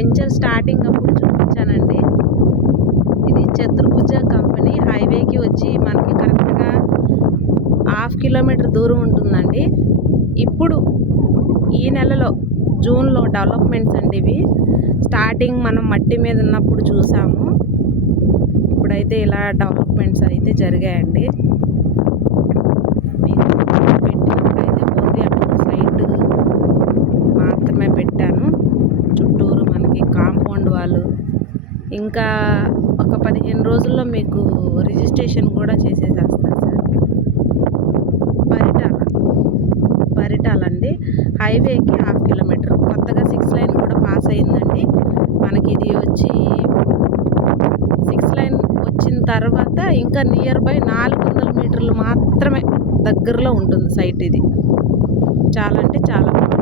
Venture starting అప్పుడు చూపించానండి. ఇది చతుర్భుజ company హైవేకి వచ్చి మనకి కరెక్ట్గా 1/2 కిలోమీటర్ దూరం ఉంటుందండి. ఇప్పుడు ఈ నెలలో జూన్లో డెవలప్మెంట్స్ అండి ఇవి. స్టార్టింగ్ మనం మట్టి మీద ఉన్నప్పుడు చూసాము. ఇప్పుడైతే ఇలా డెవలప్మెంట్స్ అయితే జరిగాయండి. మీకు పెట్టినప్పుడైతే ఓన్లీ అప్పుడు సైట్ మాత్రమే పెట్టాను. చుట్టూరు మనకి కాంపౌండ్ వాళ్ళు ఇంకా ఒక 15 రోజుల్లో మీకు రిజిస్ట్రేషన్ కూడా చేసేసేస్తారు సార్. పరిటాలండి హైవేకి 1/2 కిలోమీటర్. కొత్తగా 6 లైన్ కూడా పాస్ అయిందండి. మనకి ఇది వచ్చి 6 లైన్ వచ్చిన తర్వాత ఇంకా నియర్ బై 400 మీటర్లు మాత్రమే దగ్గరలో ఉంటుంది సైట్. ఇది చాలా అంటే చాలా బాగుంటుంది.